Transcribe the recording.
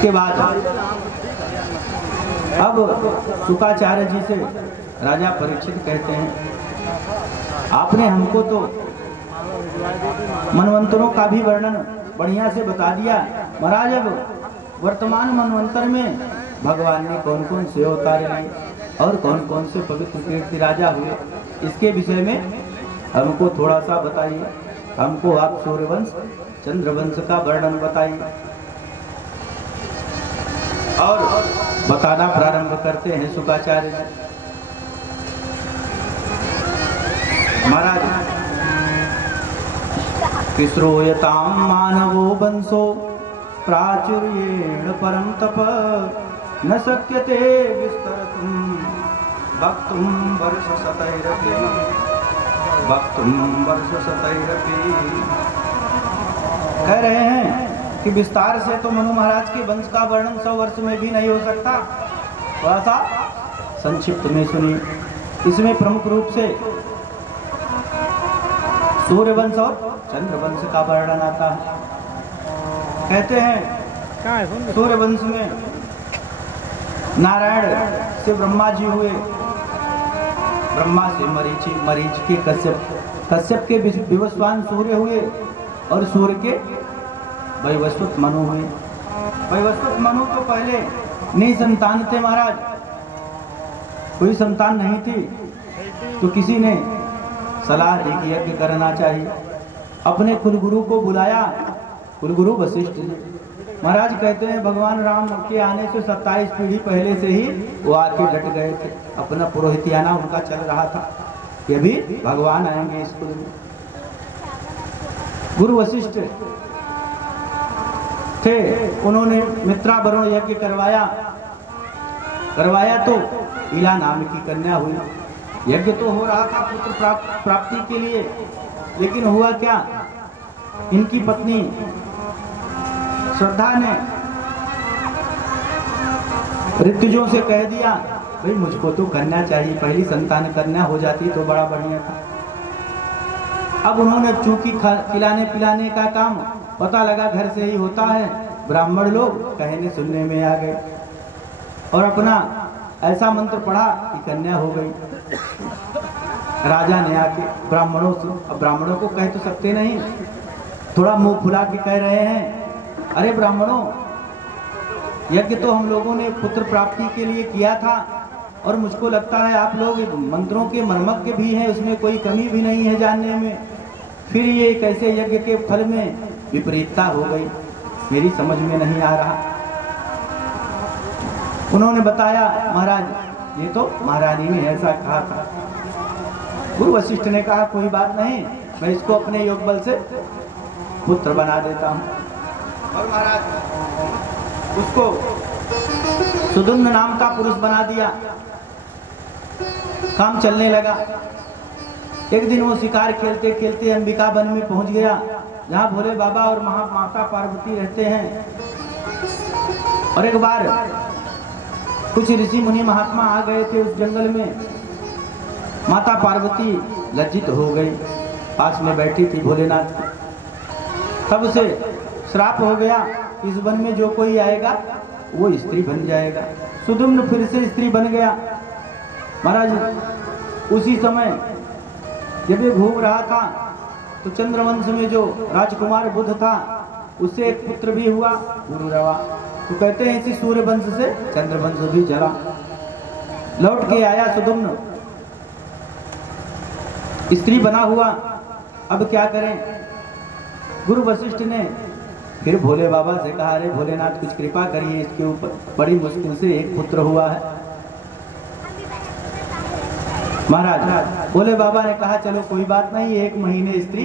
के बाद अब शुकाचार्य जी से राजा परीक्षित कहते हैं, आपने हमको तो मनवंतरों का भी वर्णन बढ़िया से बता दिया। महाराज, अब वर्तमान मनवंतर में भगवान ने कौन कौन से अवतार लिए और कौन कौन से पवित्र कीर्ति राजा हुए, इसके विषय में हमको थोड़ा सा बताइए। हमको आप सूर्यवंश चंद्रवंश का वर्णन बताइए। और बताना प्रारंभ करते हैं शुकाचार्य जी। महाराज, श्रूयताम मानवो वंशो प्राचुर्येण परम तप न शक्यते विस्तरतुम वक्तुम वर्षशतैरपि कह रहे हैं कि विस्तार से तो मनु महाराज के वंश का वर्णन 100 वर्ष में भी नहीं हो सकता। थोड़ा सा संक्षिप्त में सुनिए। इसमें प्रमुख रूप से सूर्यवंश और चंद्रवंश का वर्णन आता है। कहते हैं सूर्यवंश में नारायण से ब्रह्मा जी हुए, ब्रह्मा से मरीच के कश्यप के विवस्वान सूर्य हुए और सूर्य के वैवस्वत मनु हुए। वैवस्वत मनु तो पहले निसंतान थे महाराज, कोई संतान नहीं थी, तो किसी ने सलाह दी कि यज्ञ करना चाहिए। अपने कुलगुरु को बुलाया, कुलगुरु वशिष्ठ जी। महाराज कहते हैं भगवान राम के आने से 27 पीढ़ी पहले से ही वो आके डट गए थे। अपना पुरोहितियाना उनका चल रहा था कि अभी भगवान आएंगे इस कुल में। गुरु वशिष्ठ थे, उन्होंने मित्रा वरुण यज्ञ करवाया तो इला नाम की कन्या हुई। यज्ञ तो हो रहा था पुत्र प्राप्ति के लिए, लेकिन हुआ क्या, इनकी पत्नी श्रद्धा ने ऋतुजों से कह दिया, भाई मुझको तो कन्या चाहिए, पहली संतान कन्या हो जाती तो बड़ा बढ़िया था। अब उन्होंने चूंकि खिलाने पिलाने का काम पता लगा घर से ही होता है, ब्राह्मण लोग कहने सुनने में आ गए और अपना ऐसा मंत्र पढ़ा कि कन्या हो गई। राजा ने आके ब्राह्मणों से, अब ब्राह्मणों को कह तो सकते नहीं, थोड़ा मुंह फुला के कह रहे हैं, अरे ब्राह्मणों, यज्ञ तो हम लोगों ने पुत्र प्राप्ति के लिए किया था और मुझको लगता है आप लोग मंत्रों के मर्मज्ञ भी हैं, उसमें कोई कमी भी नहीं है जानने में, फिर ये कैसे यज्ञ के फल में विपरीतता हो गई, मेरी समझ में नहीं आ रहा। उन्होंने बताया, महाराज ये तो महारानी ने ऐसा कहा था। गुरु वशिष्ठ ने कहा कोई बात नहीं, मैं इसको अपने योग बल से पुत्र बना देता हूँ। और महाराज उसको सुदुम्न नाम का पुरुष बना दिया। काम चलने लगा। एक दिन वो शिकार खेलते खेलते अंबिका वन में पहुंच गया, जहाँ भोले बाबा और माता पार्वती रहते हैं। और एक बार कुछ ऋषि मुनि महात्मा आ गए थे उस जंगल में। माता पार्वती लज्जित हो गई, पास में बैठी थी भोलेनाथ की। तब से श्राप हो गया, इस वन में जो कोई आएगा वो स्त्री बन जाएगा। सुदुम्न फिर से स्त्री बन गया। महाराज उसी समय जब ये घूम रहा था तो चंद्रवंश में जो राजकुमार बुध था उससे एक पुत्र भी हुआ, गुरुरवा। तो कहते हैं इसी सूर्यवंश से चंद्रवंश भी चला। लौट के आया सुदुम्न, स्त्री बना हुआ। अब क्या करें? गुरु वशिष्ठ ने फिर भोले बाबा से कहा, अरे भोलेनाथ कुछ कृपा करिए, इसके ऊपर बड़ी मुश्किल से एक पुत्र हुआ है। महाराज भोले बाबा ने कहा चलो कोई बात नहीं, 1 महीने स्त्री